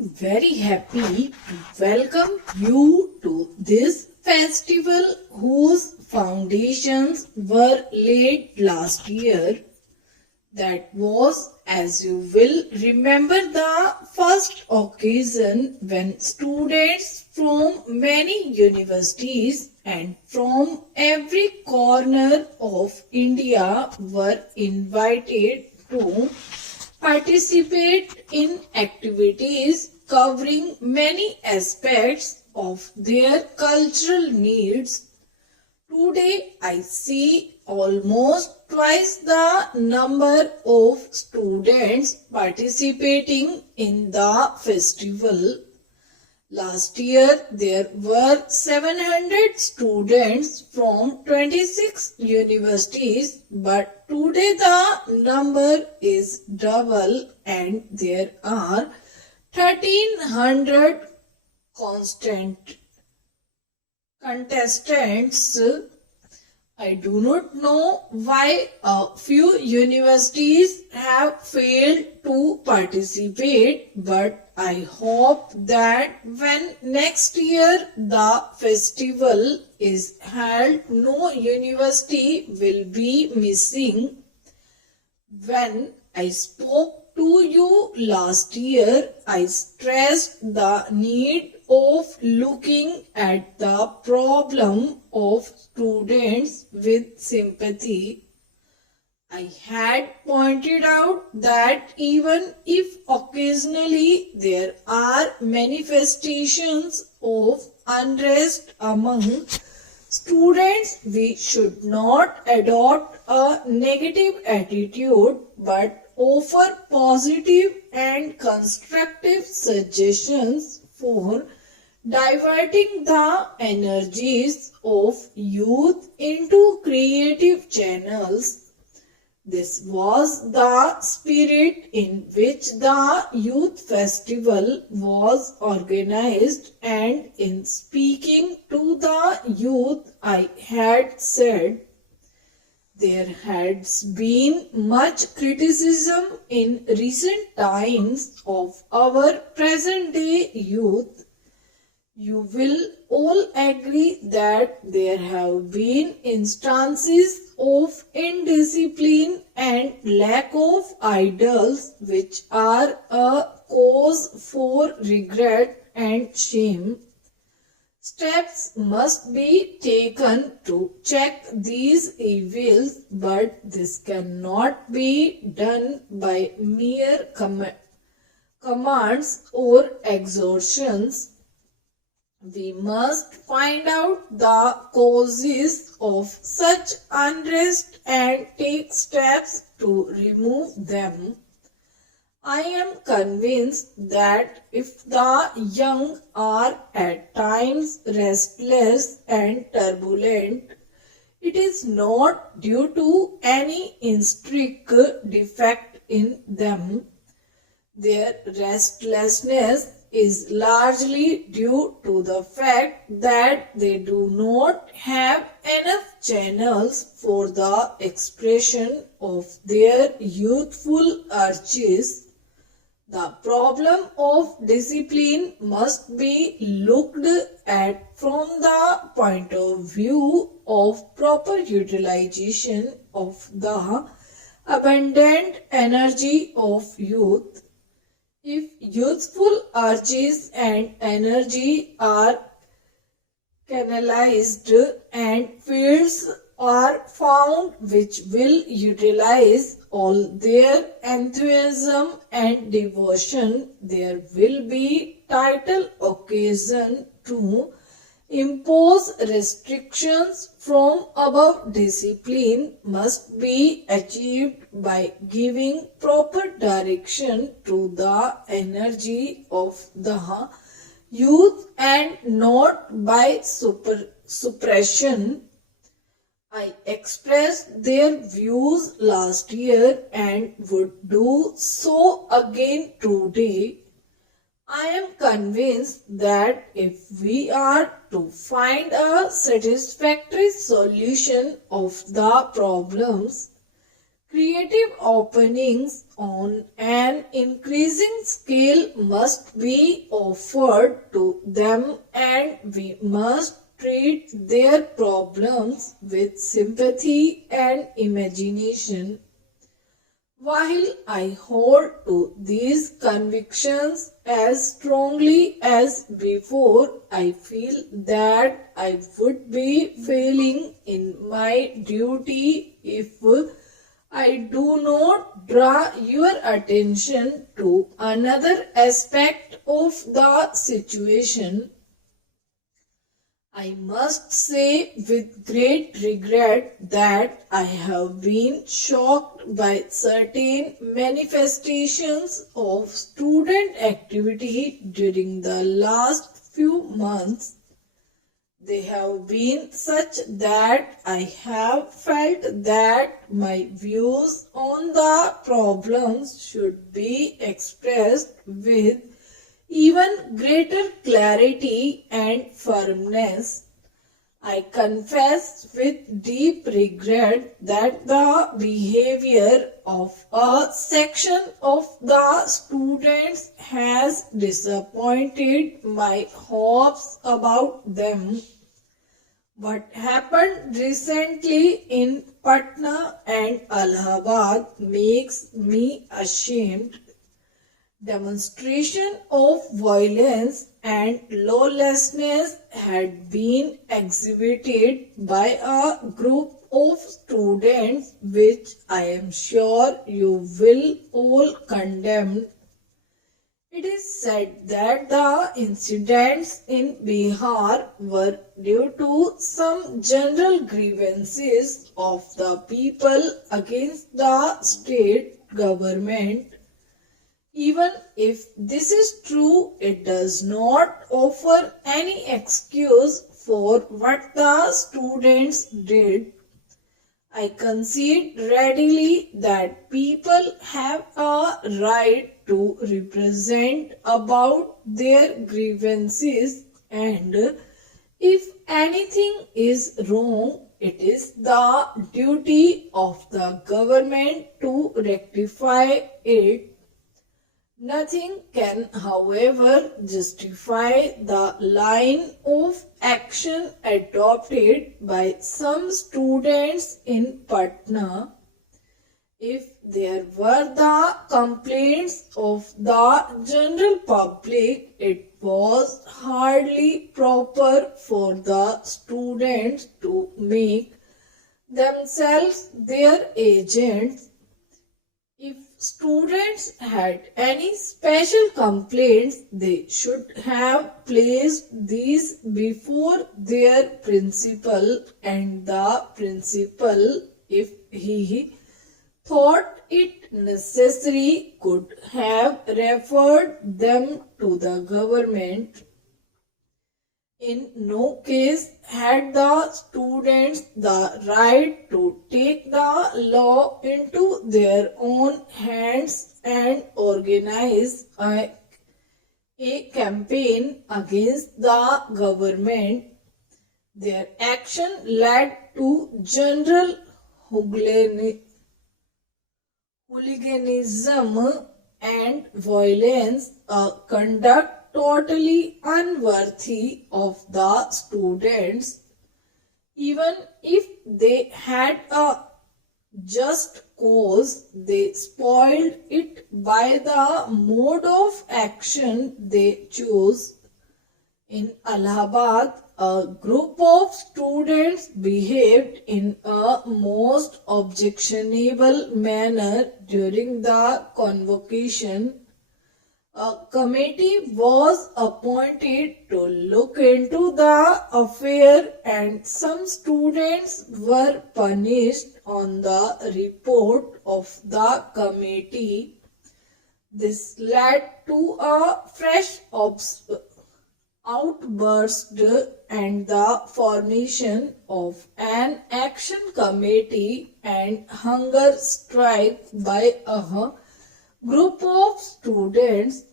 am very happy to welcome you to this festival whose foundations were laid last year. That was, as you will remember, the first occasion when students from many universities and from every corner of India were invited to participate in activities covering many aspects of their cultural needs. Today I see almost twice the number of students participating in the festival. Last year there were 700 students from 26 universities, but today the number is double and there are 1300 constant contestants. I do not know why a few universities have failed to participate, but I hope that when next year the festival is held, no university will be missing. When I spoke to you last year, I stressed the need of looking at the problem of students with sympathy. I had pointed out that even if occasionally there are manifestations of unrest among students, we should not adopt a negative attitude but offer positive and constructive suggestions for diverting the energies of youth into creative channels. This was the spirit in which the youth festival was organized, and in speaking to the youth I had said, there has been much criticism in recent times of our present day youth. You will all agree that there have been instances of indiscipline and lack of ideals which are a cause for regret and shame. Steps must be taken to check these evils, but this cannot be done by mere commands or exhortations. We must find out the causes of such unrest and take steps to remove them. I am convinced that if the young are at times restless and turbulent, it is not due to any intrinsic defect in them. Their restlessness is largely due to the fact that they do not have enough channels for the expression of their youthful urges. The problem of discipline must be looked at from the point of view of proper utilization of the abundant energy of youth. If youthful urges and energy are canalized and fields are found which will utilize all their enthusiasm and devotion, there will be little occasion to impose restrictions from above. Discipline must be achieved by giving proper direction to the energy of the youth and not by suppression. I expressed their views last year and would do so again today. I am convinced that if we are to find a satisfactory solution of the problems, Creative openings on an increasing scale must be offered to them, and we must treat their problems with sympathy and imagination. While I hold to these convictions as strongly as before, I feel that I would be failing in my duty if I do not draw your attention to another aspect of the situation. I must say with great regret that I have been shocked by certain manifestations of student activity during the last few months. They have been such that I have felt that my views on the problems should be expressed with even greater clarity and firmness. I confess with deep regret that the behavior of a section of the students has disappointed my hopes about them. What happened recently in Patna and Allahabad makes me ashamed. Demonstration of violence and lawlessness had been exhibited by a group of students, which I am sure you will all condemn. It is said that the incidents in Bihar were due to some general grievances of the people against the state government. Even if this is true, it does not offer any excuse for what the students did. I concede readily that people have a right to represent about their grievances, and if anything is wrong, it is the duty of the government to rectify it. Nothing can, however, justify the line of action adopted by some students in Patna. If there were the complaints of the general public, it was hardly proper for the students to make themselves their agents. If students had any special complaints, they should have placed these before their principal, and the principal, if he thought it necessary, could have referred them to the government. In no case had the students the right to take the law into their own hands and organize a campaign against the government. Their action led to general hooliganism and violence, a conduct totally unworthy of the students. Even if they had a just cause, they spoiled it by the mode of action they chose. In Allahabad, a group of students behaved in a most objectionable manner during the convocation. A committee was appointed to look into the affair, and some students were punished on the report of the committee. This led to a fresh outburst and the formation of an action committee and hunger strike by a group of students.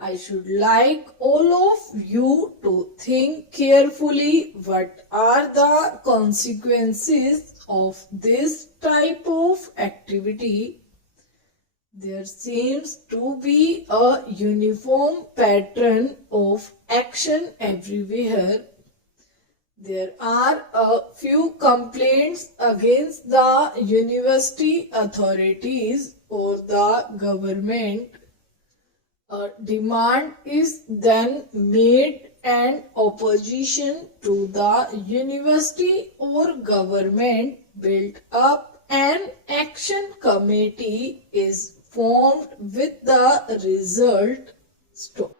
I should like all of you to think carefully what are the consequences of this type of activity. There seems to be a uniform pattern of action everywhere. There are a few complaints against the university authorities or the government. A demand is then made and opposition to the university or government built up. An action committee is formed with the result. Stop.